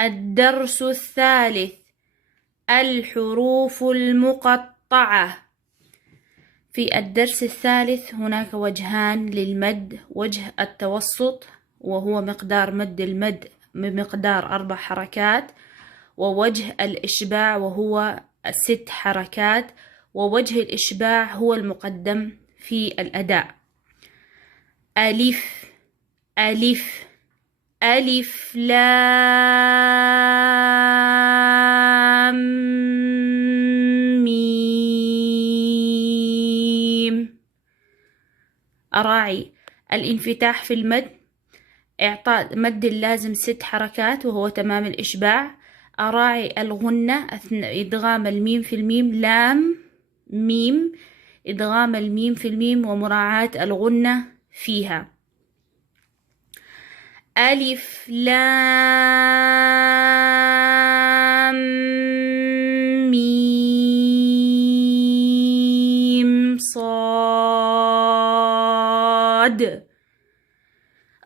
الدرس الثالث: الحروف المقطعة. في الدرس الثالث هناك وجهان للمد: وجه التوسط وهو مقدار مد المد بمقدار 4 حركات، ووجه الإشباع وهو 6 حركات، ووجه الإشباع هو المقدم في الأداء. ألف ألف ألف لام ميم. أراعي الانفتاح في المد، إعطاء مد اللازم 6 حركات وهو تمام الإشباع. أراعي الغنة أثناء إدغام الميم في الميم، لام ميم، إدغام الميم في الميم ومراعاة الغنة فيها. ألف لام ميم صاد.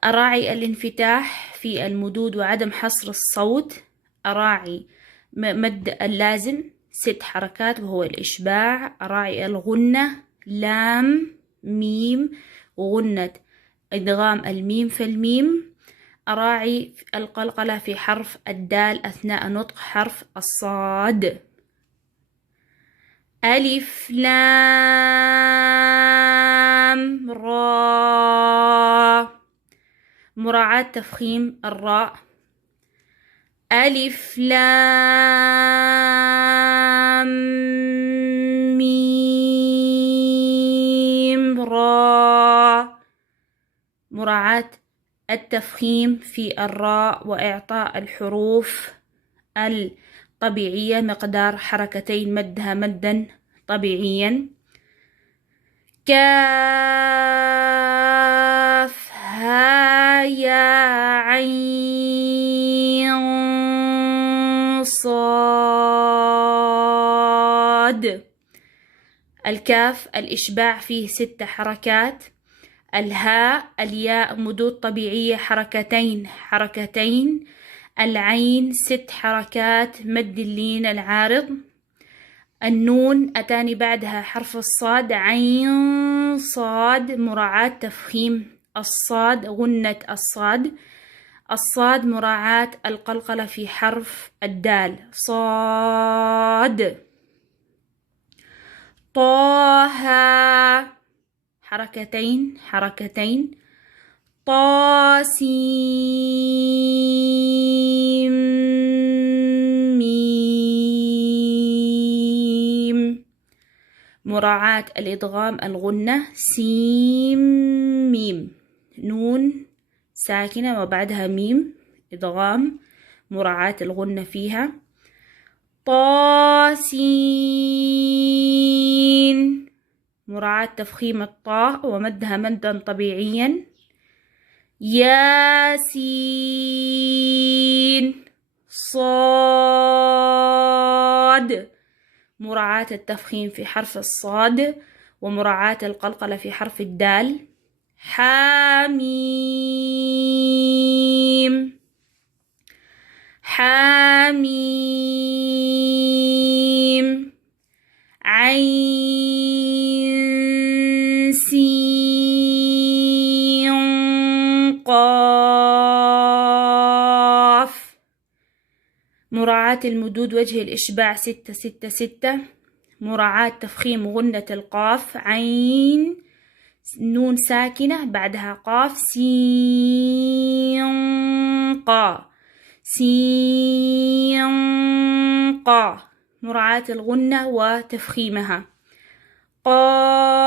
أراعي الانفتاح في المدود وعدم حصر الصوت. أراعي مد اللازم 6 حركات وهو الإشباع. أراعي الغنة لام ميم وغنة إدغام الميم في الميم. أراعي القلقلة في حرف الدال أثناء نطق حرف الصاد. ألف لام را، مراعاة تفخيم الراء. ألف لام ميم را، مراعاة التفخيم في الراء وإعطاء الحروف الطبيعية مقدار حركتين مدها مدا طبيعيا. كاف ها يا عين صاد. الكاف الإشباع فيه 6 حركات. الهاء الياء مدود طبيعية حركتين حركتين. العين 6 حركات مد اللين العارض. النون أتاني بعدها حرف الصاد، عين صاد، مراعاة تفخيم الصاد، غنة الصاد. الصاد مراعاة القلقلة في حرف الدال، صاد. طه حركتين حركتين. طاسيم ميم، مراعاة الإدغام الغنة، سيم ميم. نون ساكنة وبعدها ميم إدغام، مراعاة الغنة فيها. طاسين، مراعاة تفخيم الطاء ومدها مدا طبيعيا. ياسين صاد، مراعاة التفخيم في حرف الصاد ومراعاة القلقلة في حرف الدال. حاميم حاميم. عين سين قاف، مراعاة المدود وجه الإشباع 6 6 6، مراعاة تفخيم غنة القاف. عين نون ساكنة بعدها قاف، سين قا، سين قا، مراعاة الغنة وتفخيمها. قاف